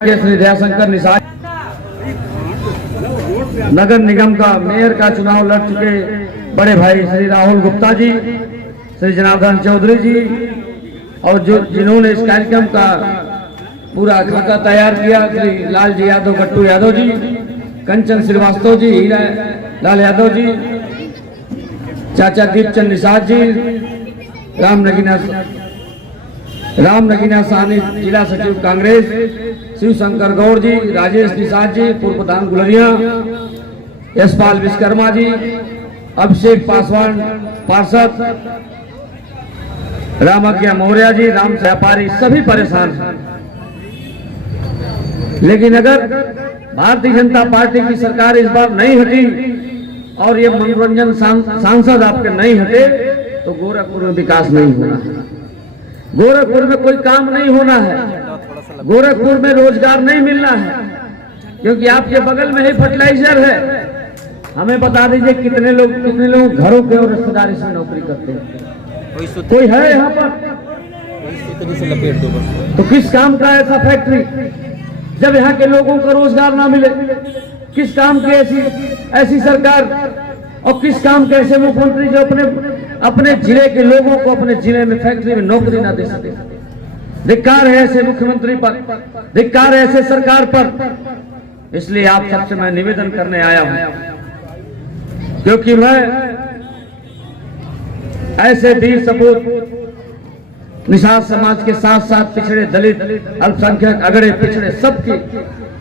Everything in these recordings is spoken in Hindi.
श्री दयाशंकर निषाद नगर निगम का मेयर का चुनाव लड़ चुके बड़े भाई श्री राहुल गुप्ता जी, श्री जनार्दन चौधरी जी और जिन्होंने इस कार्यक्रम का पूरा खाका तैयार किया, श्री लाल जी यादव, गट्टू यादव जी, कंचन श्रीवास्तव जी, हीरा लाल यादव जी, चाचा दीपचंद निषाद जी, राम नगीना साहनी जिला सचिव कांग्रेस, शिव शंकर गौड़ जी, राजेश निषाद जी, पूर्व प्रधान गुलरिया, यशपाल विश्वकर्मा जी, अभिषेक पासवान पार्षद, रामज्ञा मौर्य जी, राम व्यापारी, सभी परेशान हैं। लेकिन अगर भारतीय जनता पार्टी की सरकार इस बार नहीं हटी और ये मनोरंजन सांसद आपके नहीं हटे तो गोरखपुर में विकास नहीं होना है, गोरखपुर में कोई काम नहीं होना है, गोरखपुर में रोजगार नहीं मिलना है, क्योंकि आपके बगल में ही फर्टिलाइजर है। हमें बता दीजिए कितने लोग घरों के और रिश्तेदारी से नौकरी करते हैं? कोई है यहाँ पर? तो किस काम का ऐसा फैक्ट्री जब यहाँ के लोगों को रोजगार ना मिले? किस काम की ऐसी सरकार और किस काम के ऐसे मुख्यमंत्री जो अपने जिले के लोगों को अपने जिले में फैक्ट्री में नौकरी ना दे सके? धिक्कार है ऐसे मुख्यमंत्री पर, धिक्कार है ऐसे सरकार पर। इसलिए आप सबसे मैं निवेदन करने आया हूं, क्योंकि मैं ऐसे वीर सपूत निषाद समाज के साथ साथ पिछड़े, दलित, अल्पसंख्यक, अगड़े पिछड़े सबकी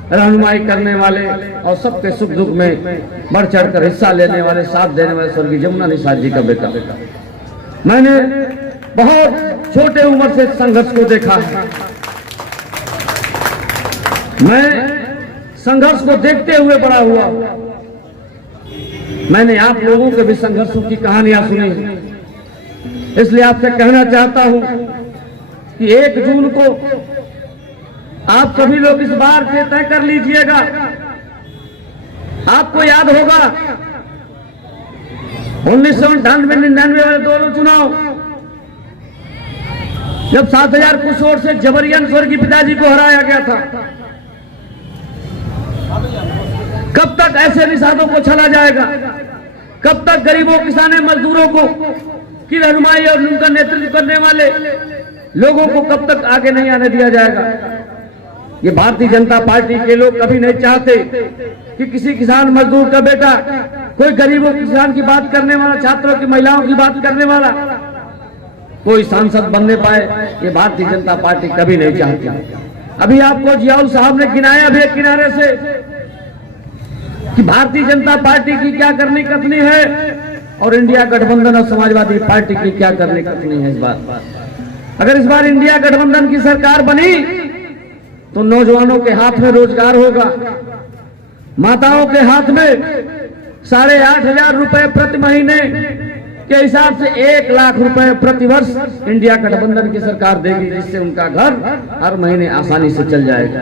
रहनुमाई करने वाले और सबके सुख दुख में बढ़ चढ़कर हिस्सा लेने वाले, साथ देने वाले स्वर्गीय जमुना निषाद जी का बेटा। मैंने बहुत छोटे उम्र से संघर्ष को देखा है, मैं संघर्ष को देखते हुए बड़ा हुआ। मैंने आप लोगों के भी संघर्षों की कहानियां सुनी, इसलिए आपसे कहना चाहता हूं कि 1 जून को आप सभी लोग इस बार से तय कर लीजिएगा। आपको याद होगा 1998-99 वाले दोनों चुनाव, जब 7000 कुछ वोट से जबरियन स्वर्गीय पिताजी को हराया गया था। कब तक ऐसे निषादों को छला जाएगा? कब तक गरीबों, किसानों, मजदूरों को की रहनुमाई और उनका नेतृत्व करने वाले लोगों को कब तक आगे नहीं आने दिया जाएगा? ये भारतीय जनता पार्टी के लोग कभी नहीं चाहते कि किसी किसान मजदूर का बेटा, कोई गरीबों किसान की बात करने वाला, छात्रों की, महिलाओं की बात करने वाला कोई सांसद बनने पाए। ये भारतीय जनता पार्टी कभी नहीं चाहती। अभी आपको जियाउल साहब ने गिनाया भी एक किनारे से कि भारतीय जनता पार्टी की क्या करनी कथनी है और इंडिया गठबंधन और समाजवादी पार्टी की क्या करनी कथनी है। इस बार अगर इस बार इंडिया गठबंधन की सरकार बनी तो नौजवानों के हाथ में रोजगार होगा, माताओं के हाथ में 8,500 रुपए प्रति महीने के हिसाब से 1 लाख रुपए प्रति वर्ष इंडिया गठबंधन की सरकार देगी, जिससे उनका घर हर महीने आसानी से चल जाएगा।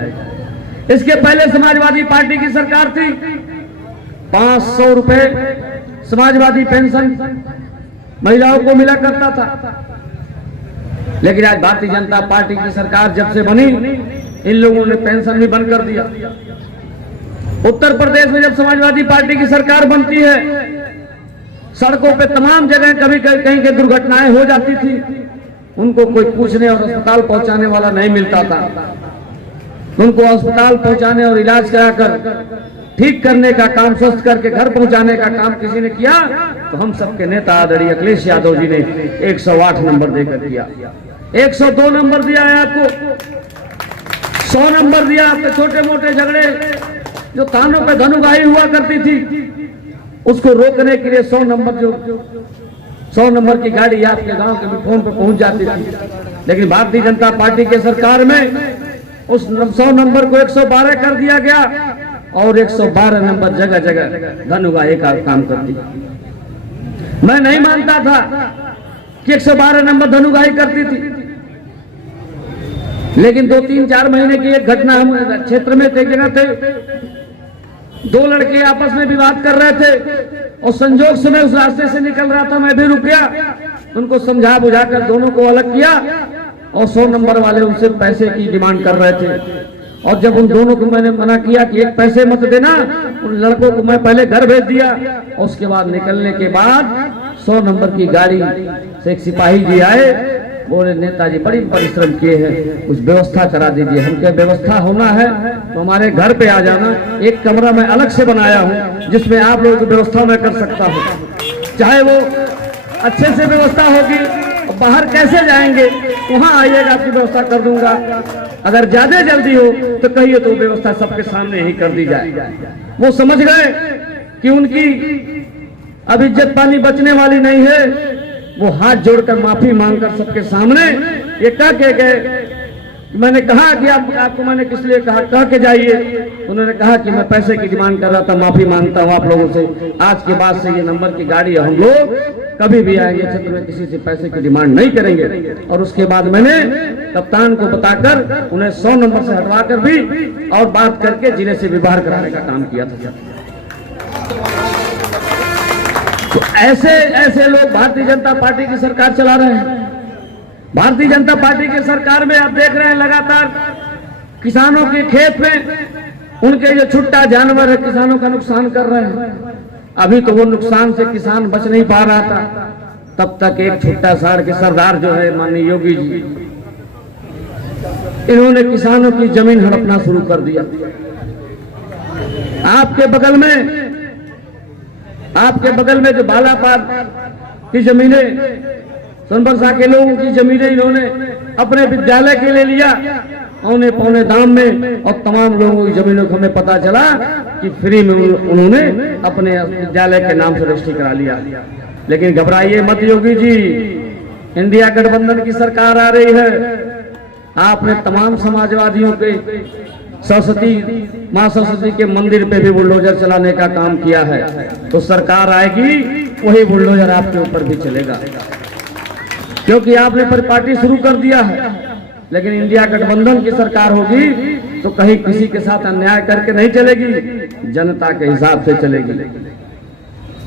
इसके पहले समाजवादी पार्टी की सरकार थी, 500 रुपए समाजवादी पेंशन महिलाओं को मिला करता था। लेकिन आज भारतीय जनता पार्टी की सरकार जब से बनी, इन लोगों ने पेंशन भी बंद कर दिया। उत्तर प्रदेश में जब समाजवादी पार्टी की सरकार बनती है, सड़कों पे तमाम जगह कभी कहीं के दुर्घटनाएं हो जाती थी, उनको कोई पूछने और अस्पताल पहुंचाने वाला नहीं मिलता था। उनको अस्पताल पहुंचाने और इलाज कराकर ठीक करने का काम, स्वस्थ करके घर पहुंचाने का काम किसी ने किया तो हम सबके नेता आदरणीय अखिलेश यादव जी ने 108 नंबर देकर दिया, 102 नंबर दिया है आपको, 100 नंबर दिया। आपके छोटे मोटे झगड़े जो थानों पे धनुगाही हुआ करती थी, उसको रोकने के लिए 100 नंबर की गाड़ी आपके गांव के भी फोन पे पहुंच जाती थी। लेकिन भारतीय जनता पार्टी के सरकार में उस 100 नंबर को 112 कर दिया गया और 112 नंबर जगह जगह धनुगाही का काम करती। मैं नहीं मानता था कि 112 नंबर धनुगाही करती थी, लेकिन 2-3-4 महीने की एक घटना हम क्षेत्र में थे, जगह थे 2 लड़के आपस में विवाद कर रहे थे और संजोग से मैं उस रास्ते से निकल रहा था, मैं भी रुक गया, उनको समझा बुझाकर दोनों को अलग किया और 100 नंबर वाले उनसे पैसे की डिमांड कर रहे थे और जब उन दोनों को मैंने मना किया कि एक पैसे मत देना, उन लड़कों को मैं पहले घर भेज दिया और उसके बाद निकलने के बाद 100 नंबर की गाड़ी से एक सिपाही जी आए, बोले नेताजी बड़ी परिश्रम किए हैं, कुछ व्यवस्था करा दीजिए। हम क्या व्यवस्था होना है तो हमारे घर पे आ जाना, एक कमरा मैं अलग से बनाया हूँ जिसमें आप लोगों की व्यवस्था मैं कर सकता हूँ, चाहे वो अच्छे से व्यवस्था होगी। बाहर कैसे जाएंगे वहां आइएगा, आपकी व्यवस्था कर दूंगा। अगर ज्यादा जल्दी हो तो कहिए तो व्यवस्था सबके सामने ही कर दी जाए। वो समझ गए कि उनकी अब इज्जत पानी बचने वाली नहीं है। वो हाथ जोड़कर माफी मांगकर सबके सामने ये कह के गए, मैंने कहा कि आपको मैंने किस लिए कहा, कह के जाइए। उन्होंने कहा कि मैं पैसे की डिमांड कर रहा था, माफी मांगता हूं आप लोगों से। आज के बाद से ये नंबर की गाड़ी है, हम लोग कभी भी आएंगे क्षेत्र में किसी से पैसे की डिमांड नहीं करेंगे। और उसके बाद मैंने कप्तान को बताकर उन्हें 100 नंबर से हटवाकर भी और बात करके जिले से विभाग कराने का काम किया था। तो ऐसे लोग भारतीय जनता पार्टी की सरकार चला रहे हैं। भारतीय जनता पार्टी की सरकार में आप देख रहे हैं लगातार किसानों के खेत में उनके जो छुट्टा जानवर है किसानों का नुकसान कर रहे हैं। अभी तो वो नुकसान से किसान बच नहीं पा रहा था, तब तक एक छुट्टा साड़ के सरदार जो है माननीय योगी जी, इन्होंने किसानों की जमीन हड़पना शुरू कर दिया। आपके बगल में जो बालापार की जमीनें, सोनबरसा के लोगों की जमीनें इन्होंने अपने विद्यालय के लिए लिया पौने दाम में, और तमाम लोगों की जमीनों को हमें पता चला कि फ्री में उन्होंने अपने विद्यालय के नाम से रजिस्ट्री करा लिया। लेकिन घबराइए मत योगी जी, इंडिया गठबंधन की सरकार आ रही है। आपने तमाम समाजवादियों के माँ सरस्वती के मंदिर पे भी बुलडोजर चलाने का काम किया है, तो सरकार आएगी वही बुलडोजर आपके ऊपर भी चलेगा, क्योंकि आपने परिपाटी शुरू कर दिया है। लेकिन इंडिया गठबंधन की सरकार होगी तो कहीं किसी के साथ अन्याय करके नहीं चलेगी, जनता के हिसाब से चलेगी।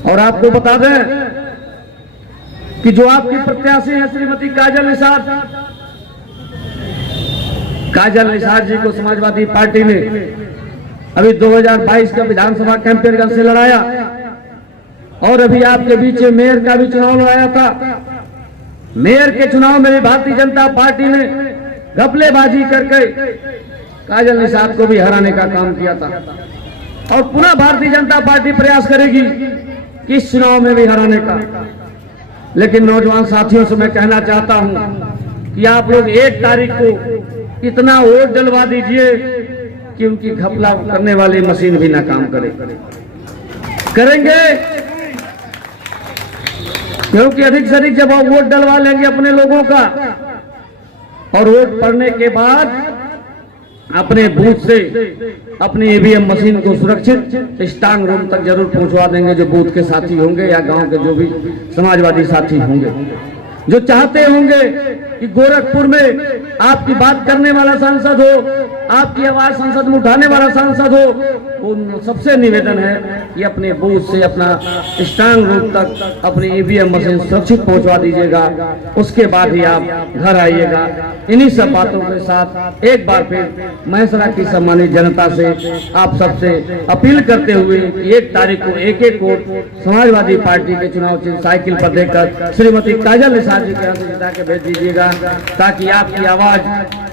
और आपको बता दें कि जो आपकी प्रत्याशी है श्रीमती काजल निषाद जी को समाजवादी पार्टी ने अभी 2022 का विधानसभा कैंपेन से लड़ाया, और अभी आपके बीच मेयर का भी चुनाव लड़ाया था। मेयर के चुनाव में भी भारतीय जनता पार्टी ने घपलेबाजी करके काजल निषाद को भी हराने का काम किया था, और पुनः भारतीय जनता पार्टी प्रयास करेगी कि इस चुनाव में भी हराने का। लेकिन नौजवान साथियों से मैं कहना चाहता हूं कि आप लोग 1 तारीख को इतना वोट डलवा दीजिए कि उनकी घपला करने वाली मशीन भी ना काम करेंगे, क्योंकि अधिक से अधिक जब आप वोट डलवा लेंगे अपने लोगों का, और वोट पड़ने के बाद अपने बूथ से अपनी ईवीएम मशीन को सुरक्षित स्ट्रांग रूम तक जरूर पहुंचवा देंगे, जो बूथ के साथी होंगे या गांव के जो भी समाजवादी साथी होंगे, जो चाहते होंगे कि गोरखपुर में आपकी बात करने वाला सांसद हो, आपकी आवाज संसद में उठाने वाला सांसद हो। उन सबसे निवेदन है कि अपने बूथ से अपना स्ट्रांग रूम तक अपनी ईवीएम मशीन सुरक्षित पहुंचवा दीजिएगा, उसके बाद ही आप घर आइएगा। इन्हीं सब बातों के साथ एक बार फिर महेसरा की सम्मानित जनता से आप सबसे अपील करते हुए कि 1 तारीख को एक वोट समाजवादी पार्टी के चुनाव चिन्ह साइकिल पर देकर श्रीमती काजल निषाद जी के यहाँ से जिता के भेज दीजिएगा, ताकि आपकी आवाज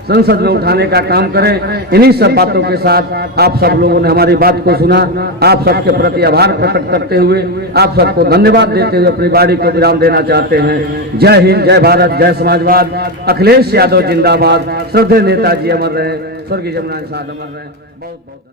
संसद में उठाने का काम करें। इन्हीं सब बातों के साथ आप सब लोगों ने हमारी बात को सुना, आप सबके प्रति आभार प्रकट करते हुए आप सबको धन्यवाद देते हुए अपनी वाणी को विराम देना चाहते हैं। जय हिंद, जय भारत, जय समाजवाद। अखिलेश यादव जिंदाबाद। श्रद्धेय नेताजी अमर रहे, स्वर्गीय जमुना निषाद अमर रहे। बहुत बहुत